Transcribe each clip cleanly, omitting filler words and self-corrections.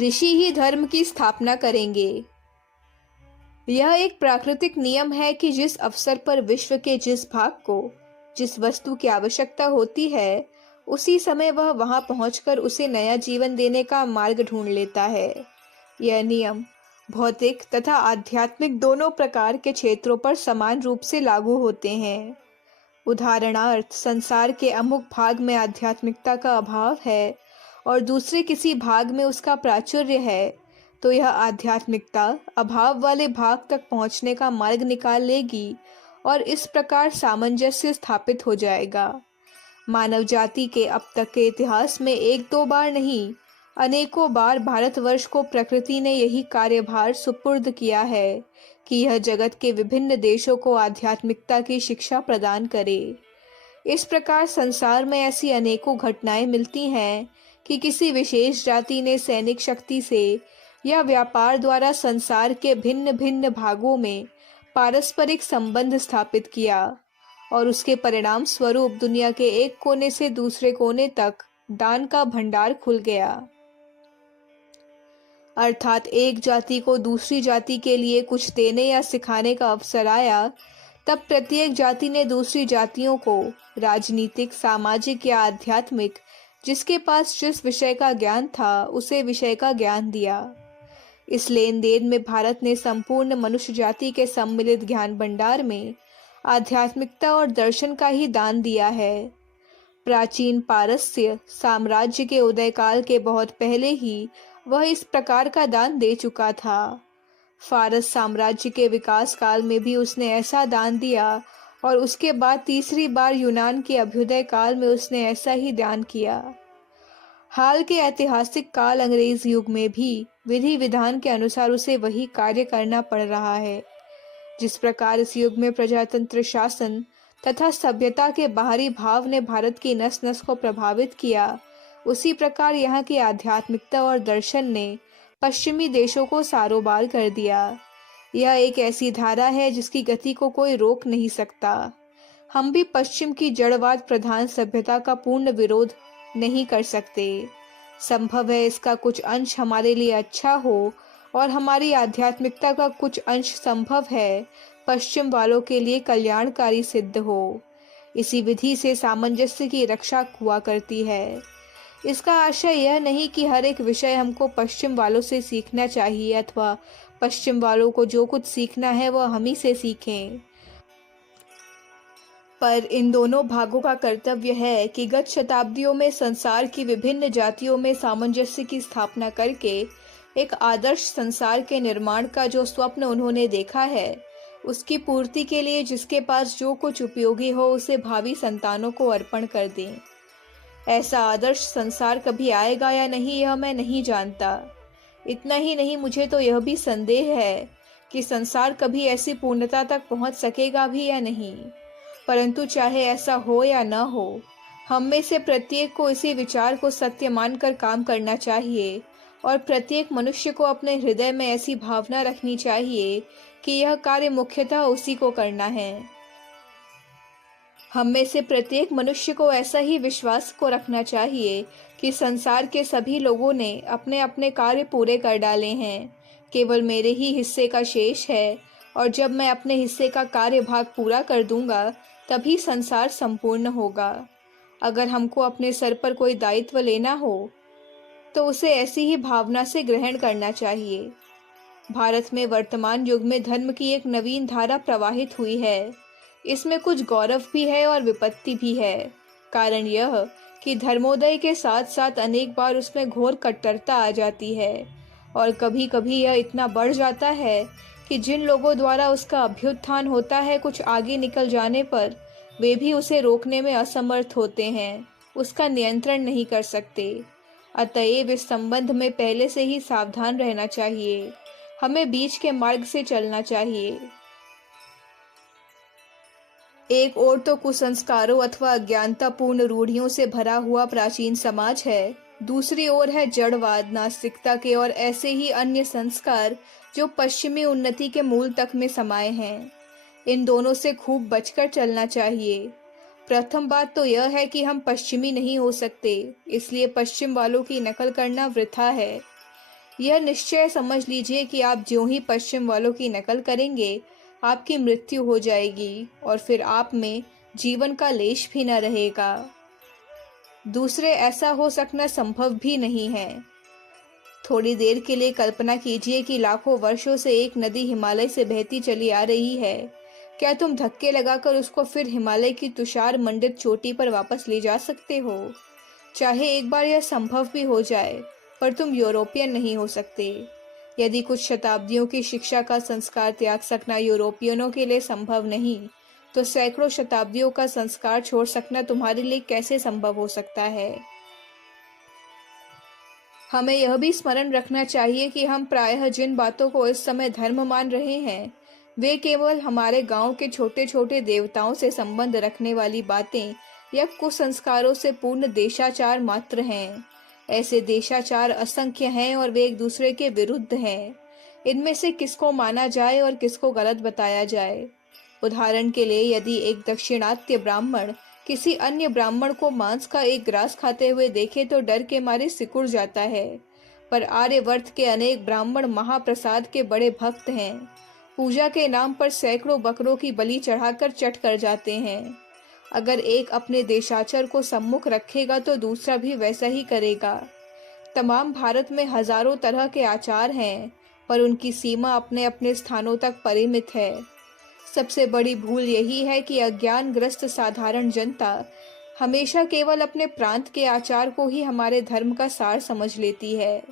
ऋषि ही धर्म की स्थापना करेंगे। यह एक प्राकृतिक नियम है कि जिस अवसर पर विश्व के जिस भाग को जिस वस्तु की आवश्यकता होती है, उसी समय वह वहां पहुंचकर उसे नया जीवन देने का मार्ग ढूंढ लेता है। यह नियम भौतिक तथा आध्यात्मिक दोनों प्रकार के क्षेत्रों पर समान रूप से लागू होते हैं। उदाहरणार्थ, संसार के अमुक भाग में आध्यात्मिकता का अभाव है और दूसरे किसी भाग में उसका प्राचुर्य है, तो यह आध्यात्मिकता अभाव वाले भाग तक पहुंचने का मार्ग निकाल लेगी और इस प्रकार सामंजस्य स्थापित हो जाएगा। मानव जाति के अब तक के इतिहास में एक दो बार नहीं, अनेकों बार भारतवर्ष को प्रकृति ने यही कार्यभार सुपुर्द किया है कि यह जगत के विभिन्न देशों को आध्यात्मिकता की शिक्षा प्रदान करे। इस प्रकार संसार में ऐसी अनेकों घटनाएं मिलती हैं कि किसी विशेष जाति ने सैनिक शक्ति से या व्यापार द्वारा संसार के भिन्न भिन्न भागों में पारस्परिक संबंध स्थापित किया और उसके परिणाम स्वरूप दुनिया के एक कोने से दूसरे कोने तक दान का भंडार खुल गया। अर्थात एक जाति को दूसरी जाति के लिए कुछ देने या सिखाने का अवसर आया, तब प्रत्येक जाति ने दूसरी जातियों को राजनीतिक, सामाजिक या आध्यात्मिक, जिसके पास जिस विषय का ज्ञान था, उसे विषय का ज्ञान दिया। इस लेन देन में भारत ने संपूर्ण मनुष्य जाति के सम्मिलित ज्ञान भंडार में आध्यात्मिकता और दर्शन का ही दान दिया है। प्राचीन पारस्य साम्राज्य के उदय काल के बहुत पहले ही वह इस प्रकार का दान दे चुका था। फारस साम्राज्य के विकास काल में भी उसने ऐसा दान दिया और उसके बाद तीसरी बार यूनान के अभ्युदय काल में उसने ऐसा ही दान किया। हाल के ऐतिहासिक काल अंग्रेज युग में भी विधि विधान के अनुसार उसे वही कार्य करना पड़ रहा है। जिस प्रकार इस युग में प्रजातंत्र शासन तथा सभ्यता के बाहरी भाव ने भारत की नस नस को प्रभावित किया, उसी प्रकार यहाँ की आध्यात्मिकता और दर्शन ने पश्चिमी देशों को सारोबार कर दिया। यह एक ऐसी धारा है जिसकी गति को कोई रोक नहीं सकता। हम भी पश्चिम की जड़वाद प्रधान सभ्यता का पूर्ण विरोध नहीं कर सकते। संभव है इसका कुछ अंश हमारे लिए अच्छा हो और हमारी आध्यात्मिकता का कुछ अंश संभव है पश्चिम वालों के लिए कल्याणकारी सिद्ध हो। इसी विधि से सामंजस्य की रक्षा हुआ करती है। इसका आशय यह नहीं कि हर एक विषय हमको पश्चिम वालों से सीखना चाहिए अथवा पश्चिम वालों को जो कुछ सीखना है वह हम ही से सीखें। पर इन दोनों भागों का कर्तव्य है कि गत शताब्दियों में संसार की विभिन्न जातियों में सामंजस्य की स्थापना करके एक आदर्श संसार के निर्माण का जो स्वप्न उन्होंने देखा है, उसकी पूर्ति के लिए जिसके पास जो कुछ उपयोगी हो उसे भावी संतानों को अर्पण कर दें। ऐसा आदर्श संसार कभी आएगा या नहीं यह मैं नहीं जानता। इतना ही नहीं, मुझे तो यह भी संदेह है कि संसार कभी ऐसी पूर्णता तक पहुंच सकेगा भी या नहीं। परंतु चाहे ऐसा हो या न हो, हम में से प्रत्येक को इसी विचार को सत्य मानकर काम करना चाहिए और प्रत्येक मनुष्य को अपने हृदय में ऐसी भावना रखनी चाहिए कि यह कार्य मुख्यतः उसी को करना है। हम में से प्रत्येक मनुष्य को ऐसा ही विश्वास को रखना चाहिए कि संसार के सभी लोगों ने अपने अपने कार्य पूरे कर डाले हैं, केवल मेरे ही हिस्से का शेष है और जब मैं अपने हिस्से का कार्यभाग पूरा कर दूंगा तभी संसार संपूर्ण होगा। अगर हमको अपने सर पर कोई दायित्व लेना हो तो उसे ऐसी ही भावना से ग्रहण करना चाहिए। भारत में वर्तमान युग में धर्म की एक नवीन धारा प्रवाहित हुई है। इसमें कुछ गौरव भी है और विपत्ति भी है। कारण यह कि धर्मोदय के साथ साथ अनेक बार उसमें घोर कट्टरता आ जाती है और कभी कभी यह इतना बढ़ जाता है कि जिन लोगों द्वारा उसका अभ्युत्थान होता है, कुछ आगे निकल जाने पर वे भी उसे रोकने में असमर्थ होते हैं, उसका नियंत्रण नहीं कर सकते। अतएव इस संबंध में पहले से ही सावधान रहना चाहिए। हमें बीच के मार्ग से चलना चाहिए। एक ओर तो कुसंस्कारों अथवा अज्ञानतापूर्ण रूढ़ियों से भरा हुआ प्राचीन समाज है, दूसरी ओर है जड़वाद, नास्तिकता के और ऐसे ही अन्य संस्कार जो पश्चिमी उन्नति के मूल तक में समाये हैं। इन दोनों से खूब बचकर चलना चाहिए। प्रथम बात तो यह है कि हम पश्चिमी नहीं हो सकते, इसलिए पश्चिम वालों की नकल करना वृथा है। यह निश्चय समझ लीजिए कि आप ज्यों ही पश्चिम वालों की नकल करेंगे, आपकी मृत्यु हो जाएगी और फिर आप में जीवन का लेश भी न रहेगा। दूसरे ऐसा हो सकना संभव भी नहीं है। थोड़ी देर के लिए कल्पना कीजिए कि लाखों वर्षों से एक नदी हिमालय से बहती चली आ रही है। क्या तुम धक्के लगाकर उसको फिर हिमालय की तुषार मंडित चोटी पर वापस ले जा सकते हो? चाहे एक बार यह संभव भी हो जाए, पर तुम यूरोपियन नहीं हो सकते। यदि कुछ शताब्दियों की शिक्षा का संस्कार त्याग सकना यूरोपियनों के लिए संभव नहीं, तो सैकड़ों शताब्दियों का संस्कार छोड़ सकना तुम्हारे लिए कैसे संभव हो सकता है? हमें यह भी स्मरण रखना चाहिए कि हम प्रायः जिन बातों को इस समय धर्म मान रहे हैं, वे केवल हमारे गांव के छोटे छोटे देवताओं से संबंध रखने वाली बातें या कुसंस्कारों से पूर्ण देशाचार मात्र हैं। ऐसे देशाचार असंख्य हैं और वे एक दूसरे के विरुद्ध हैं। इनमें से किसको माना जाए और किसको गलत बताया जाए? उदाहरण के लिए, यदि एक दक्षिणात्य ब्राह्मण किसी अन्य ब्राह्मण को मांस का एक ग्रास खाते हुए देखे तो डर के मारे सिकुड़ जाता है। पर आर्यवर्त के अनेक ब्राह्मण महाप्रसाद के बड़े भक्त हैं। पूजा के नाम पर सैकड़ों बकरों की बलि चढ़ाकर चट कर जाते हैं। अगर एक अपने देशाचार को सम्मुख रखेगा तो दूसरा भी वैसा ही करेगा। तमाम भारत में हजारों तरह के आचार हैं, पर उनकी सीमा अपने अपने स्थानों तक परिमित है। सबसे बड़ी भूल यही है कि अज्ञानग्रस्त साधारण जनता हमेशा केवल अपने प्रांत के आचार को ही हमारे धर्म का सार समझ लेती है।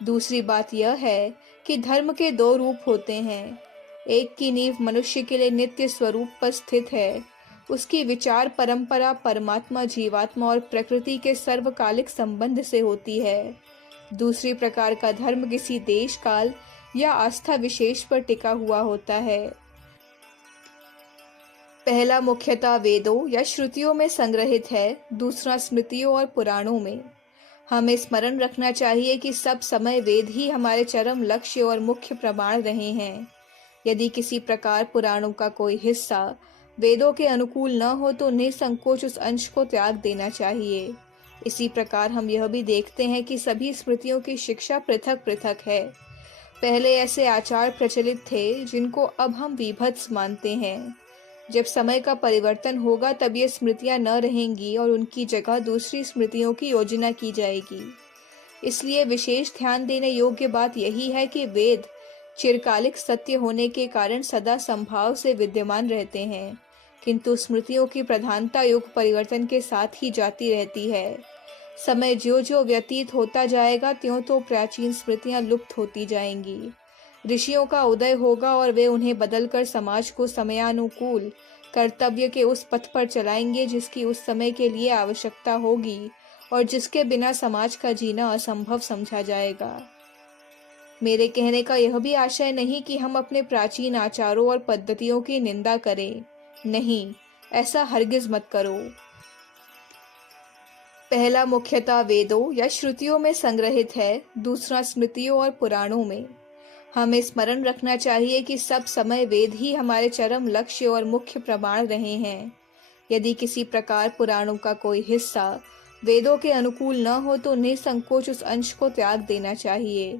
दूसरी बात यह है कि धर्म के दो रूप होते हैं। एक की नींव मनुष्य के लिए नित्य स्वरूप पर स्थित है। उसकी विचार परंपरा परमात्मा, जीवात्मा और प्रकृति के सर्वकालिक संबंध से होती है। दूसरी प्रकार का धर्म किसी देश काल या आस्था विशेष पर टिका हुआ होता है। पहला मुख्यतः वेदों या श्रुतियों में संग्रहित है, दूसरा स्मृतियों और पुराणों में। हमें स्मरण रखना चाहिए कि सब समय वेद ही हमारे चरम लक्ष्य और मुख्य प्रमाण रहे हैं। यदि किसी प्रकार पुराणों का कोई हिस्सा वेदों के अनुकूल न हो तो निसंकोच उस अंश को त्याग देना चाहिए। इसी प्रकार हम यह भी देखते हैं कि सभी स्मृतियों की शिक्षा पृथक पृथक है। पहले ऐसे आचार प्रचलित थे जिनको अब हम विभत्स मानते हैं। जब समय का परिवर्तन होगा तब ये स्मृतियां न रहेंगी और उनकी जगह दूसरी स्मृतियों की योजना की जाएगी। इसलिए विशेष ध्यान देने योग्य बात यही है कि वेद चिरकालिक सत्य होने के कारण सदा संभाव से विद्यमान रहते हैं, किंतु स्मृतियों की प्रधानता युग परिवर्तन के साथ ही जाती रहती है। समय ज्यों ज्यों व्यतीत होता जाएगा त्यों तो प्राचीन स्मृतियां लुप्त होती जाएंगी। ऋषियों का उदय होगा और वे उन्हें बदलकर समाज को समयानुकूल कर्तव्य के उस पथ पर चलाएंगे जिसकी उस समय के लिए आवश्यकता होगी और जिसके बिना समाज का जीना असंभव समझा जाएगा। मेरे कहने का यह भी आशय नहीं कि हम अपने प्राचीन आचारों और पद्धतियों की निंदा करें। नहीं, ऐसा हरगिज मत करो। पहला मुख्यतः वेदों या श्रुतियों में संग्रहित है, दूसरा स्मृतियों और पुराणों में। हमें स्मरण रखना चाहिए कि सब समय वेद ही हमारे चरम लक्ष्य और मुख्य प्रमाण रहे हैं। यदि किसी प्रकार पुराणों का कोई हिस्सा वेदों के अनुकूल न हो तो निसंकोच उस अंश को त्याग देना चाहिए।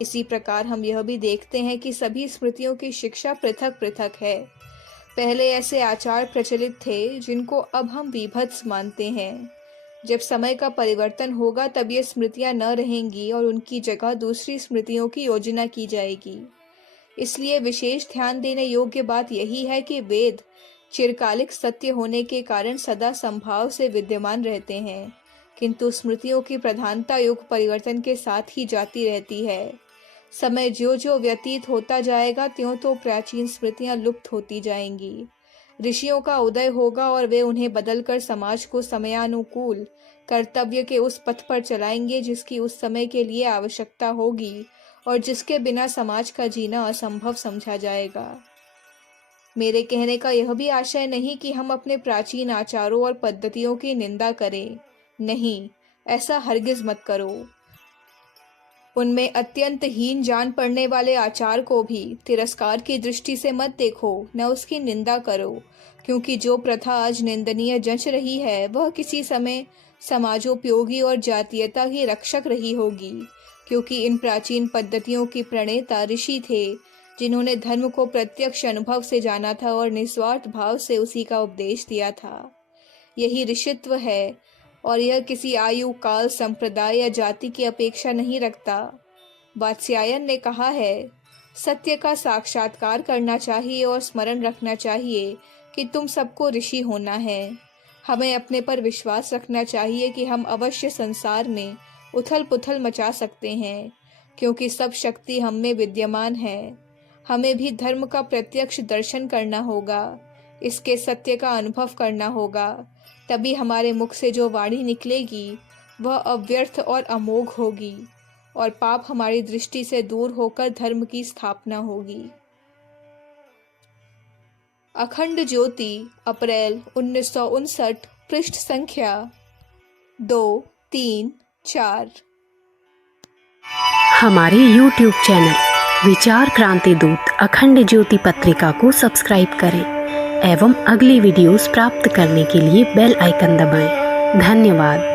इसी प्रकार हम यह भी देखते हैं कि सभी स्मृतियों की शिक्षा पृथक पृथक है। पहले ऐसे आचार प्रचलित थे जिनको अब हम विभत्स मानते हैं। जब समय का परिवर्तन होगा तब ये स्मृतियां न रहेंगी और उनकी जगह दूसरी स्मृतियों की योजना की जाएगी। इसलिए विशेष ध्यान देने योग्य बात यही है कि वेद चिरकालिक सत्य होने के कारण सदा संभाव से विद्यमान रहते हैं, किंतु स्मृतियों की प्रधानता युग परिवर्तन के साथ ही जाती रहती है। समय ज्यों ज्यों व्यतीत होता जाएगा त्यों तो प्राचीन स्मृतियां लुप्त होती जाएंगी। ऋषियों का उदय होगा और वे उन्हें बदलकर समाज को समयानुकूल कर्तव्य के उस पथ पर चलाएंगे जिसकी उस समय के लिए आवश्यकता होगी और जिसके बिना समाज का जीना असंभव समझा जाएगा। मेरे कहने का यह भी आशय नहीं कि हम अपने प्राचीन आचारों और पद्धतियों की निंदा करें। नहीं, ऐसा हरगिज मत करो। उनमें अत्यंत हीन जान पड़ने वाले आचार को भी तिरस्कार की दृष्टि से मत देखो, न उसकी निंदा करो, क्योंकि जो प्रथा आज निंदनीय जंच रही है वह किसी समय समाजोपयोगी और जातीयता की रक्षक रही होगी, क्योंकि इन प्राचीन पद्धतियों की प्रणेता ऋषि थे, जिन्होंने धर्म को प्रत्यक्ष अनुभव से जाना था और निस्वार्थ भाव से उसी का उपदेश दिया था। यही ऋषित्व है, और यह किसी आयु, काल, संप्रदाय या जाति की अपेक्षा नहीं रखता। वात्स्यायन ने कहा है, सत्य का साक्षात्कार करना चाहिए और स्मरण रखना चाहिए कि तुम सबको ऋषि होना है। हमें अपने पर विश्वास रखना चाहिए कि हम अवश्य संसार में उथल पुथल मचा सकते हैं, क्योंकि सब शक्ति हम में विद्यमान है। हमें भी धर्म का प्रत्यक्ष दर्शन करना होगा, इसके सत्य का अनुभव करना होगा। तभी हमारे मुख से जो वाणी निकलेगी वह अव्यर्थ और अमोघ होगी, और पाप हमारी दृष्टि से दूर होकर धर्म की स्थापना होगी। अखंड ज्योति, अप्रैल 1959, पृष्ठ संख्या 2, 3, 4। हमारे YouTube चैनल विचार क्रांति दूत अखंड ज्योति पत्रिका को सब्सक्राइब करें एवं अगली वीडियोस प्राप्त करने के लिए बेल आइकन दबाएं। धन्यवाद।